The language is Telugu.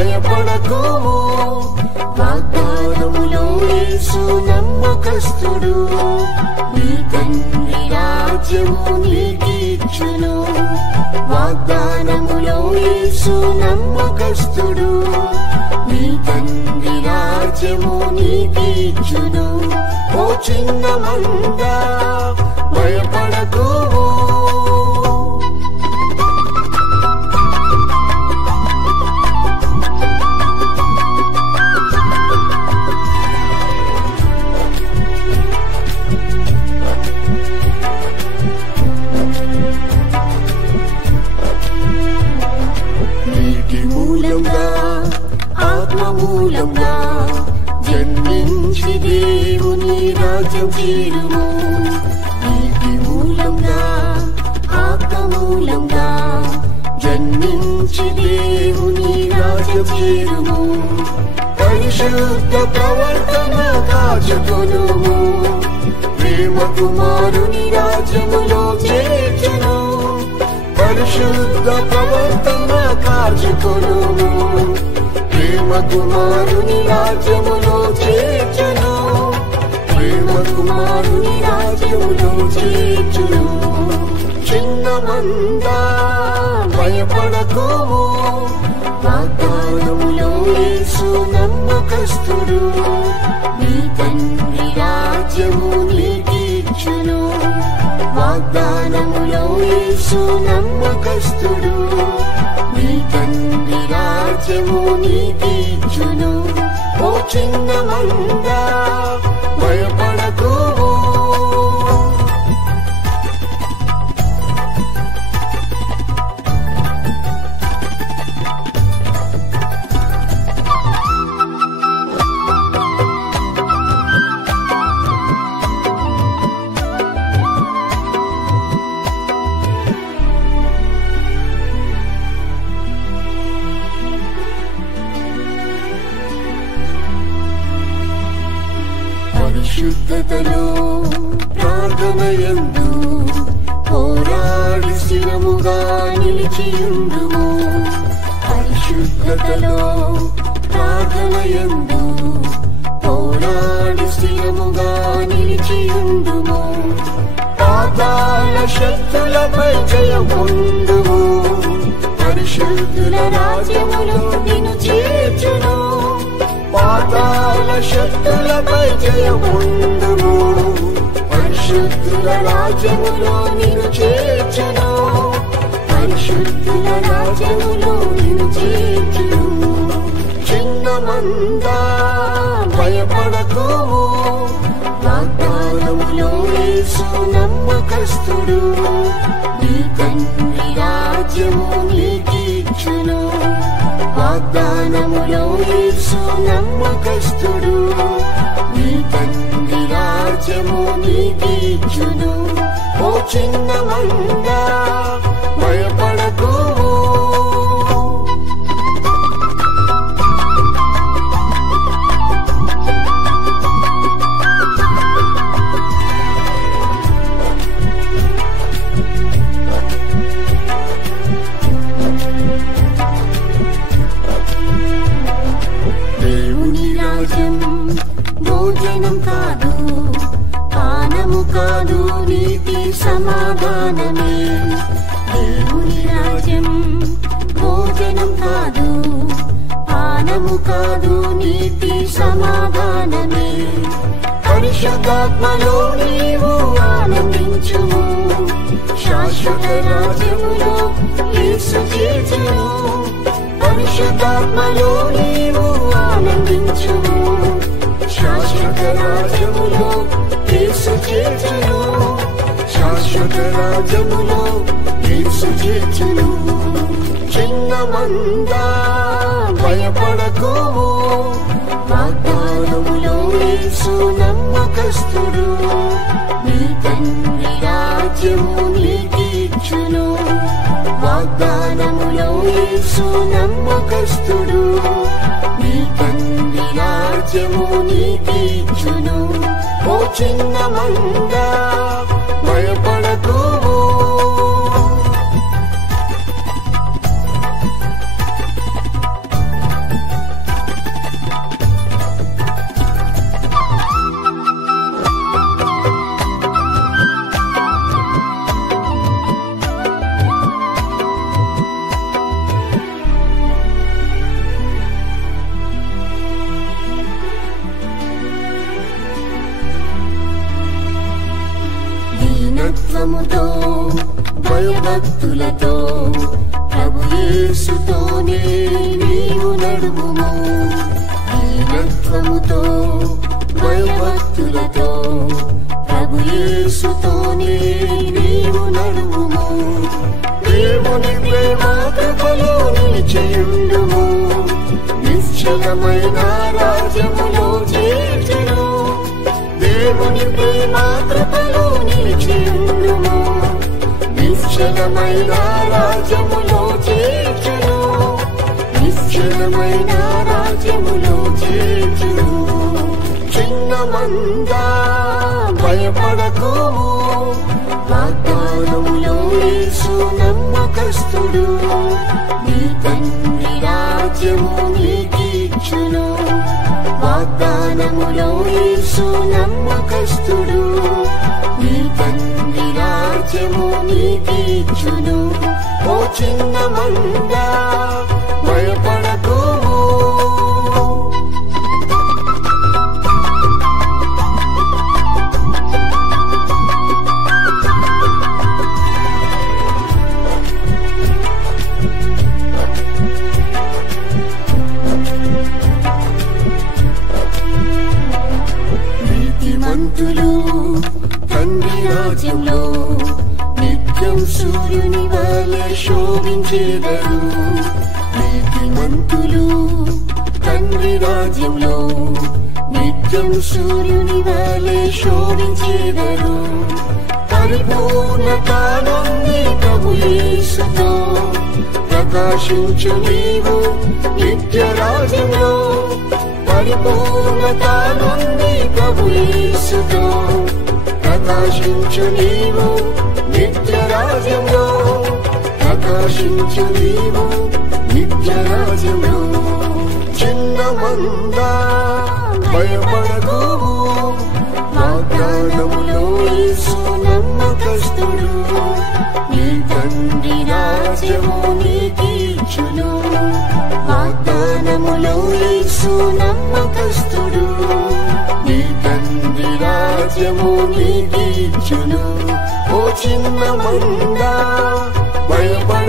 భయపడకుము, వాగ్దానములో యేసు నమ్మకస్తుడు, నీ తండ్రి రాజ్యము నీకిచ్చును. వాగ్దానములో యేసు నమ్మకస్తుడు, నీ తండ్రి రాజ్యము నీకిచ్చును. ఓ చిన్న మంద భయపడకుము. నీటి మూలంగా ఆత్మమూలంగా జన్మించి దేవుని రాజ్యం చేరుము. నీటి మూలంగా ఆత్మమూలంగా జన్మించి దేవుని రాజ్యం చేరుము. పరిశుద్ధ ప్రవర్తన కాచుకొనుము, ప్రేమ కుమారుని రాజ్యములో చేర్చును. పరిశుద్ధ ప్రవర్తన కాచుకొనుము, ప్రేమ కుమారుని రాజ్యములో చేర్చును. ప్రేమ కుమారుని రాజ్యములో చేర్చును. చిన్న మంద భయపడకుము, వాగ్దానములో యేసు నమ్మకస్తుడు, నీ తండ్రి రాజ్యము నీకిచ్చును. వాగ్దానములో యేసు నమ్మకస్తుడు, నీ తండ్రి రాజ్యము నీకిచ్చును. ఓ చిన్న మంద భయపడకుము. పరిశుద్ధతలో ప్రార్థనయందు పోరాడి స్థిరముగా నిలిచియుండుము. పరిశుద్ధతలో ప్రార్థనయందు పోరాడి స్థిరముగా నిలిచియుండుము. పాతాళ శక్తులపై జయం పొందుము, పరిశుద్ధుల రాజ్యములో నిన్ను చేర్చును. పాతాళ శక్తులపై జయం పొందుము, పరిశుద్ధుల రాజ్యములో నిన్ను చేర్చును. పరిశుద్ధుల రాజ్యములో నిన్ను చేర్చును. చిన్న మంద భయపడకుము, వాగ్దానములో యేసు నమ్మకస్తుడు, నీ తండ్రి రాజ్యము నీకిచ్చును. వాగ్దానములో యేసు నమ్మకస్తుడు, నీ తండ్రి రాజ్యము నీకిచ్చును. ఓ చిన్న మంద భయపడకుము. దేవుని రాజ్యం భోజనం కాదు, పానము కాదు, నీతి సమాధానమే. దేవుని రాజ్యం భోజనం కాదు, పానము కాదు, నీతి సమాధానమే. పరిశుద్ధాత్మలో నీవు ఆనందించుము, శాశ్వత రాజ్యములో యేసు చేర్చును. పరిశుద్ధాత్మలో నీవు ఆనందించుము, శాశ్వత రాజ్యములో యేసు చేర్చును. శాశ్వత రాజ్యములో యేసు చేర్చును. చిన్న మంద భయపడకుము, వాగ్దానములో యేసు నమ్మకస్తుడు, నీ తండ్రి రాజ్యము నీకిచ్చును. వాగ్దానములో యేసు నమ్మకస్తుడు, నీ తండ్రి రాజ్యము నీకిచ్చును. ఓ చిన్న మంద భయపడకుము. భయభక్తులతో ప్రభు యేసుతోనే నీవు నడువుము. దీనత్వముతో భయభక్తులతో ప్రభు యేసుతోనే నీవు నడువుము. దేవుని ప్రేమ కృపలో నిలిచియుండుము. నిశ్చలమైన రాజ్యములో చేర్చును. దేవుని ప్రేమ కృపలో నిలిచియుండుము. నిశ్చలమైన రాజ్యములో చేర్చును. నిశ్చలమైన రాజ్యములో చేర్చును. చిన్న మంద భయపడకుము. వాగ్దానములో యేసు నమ్మకస్తుడు. నీ తండ్రి రాజ్యము నీకిచ్చును. వాగ్దానములో యేసు నమ్మకస్తుడు. నీ తండ్రి రాజ్యము నీకిచ్చును. ఓ చిన్న మంద భయపడకుము. నీతిమంతులు తండ్రి రాజ్యంలో నిత్యం సూర్యుని వలె శోభించేదరు. నీతిమంతులు తండ్రి రాజ్యంలో నిత్యం సూర్యుని వలె శోభించేదరు. పరిపూర్ణత నుండి ప్రభు యేసుతో ప్రకాశించు నీవు నిత్య రాజ్యంలో. పరిపూర్ణత నుండి ప్రభు యేసుతో ప్రకాశించు నీవు నిత్య రాజ్యంలో. ప్రకాశించు నీవు నిత్య రాజ్యంలో. చిన్న మంద భయపడకుము. వాగ్దానములో యేసు నమ్మకస్తుడు. నీ తండ్రి రాజ్యము నీకిచ్చును. వాగ్దానములో యేసు నమ్మకస్తుడు. నీ తండ్రి రాజ్యము నీకిచ్చును. ఓ చిన్న మంద భయపడకుము.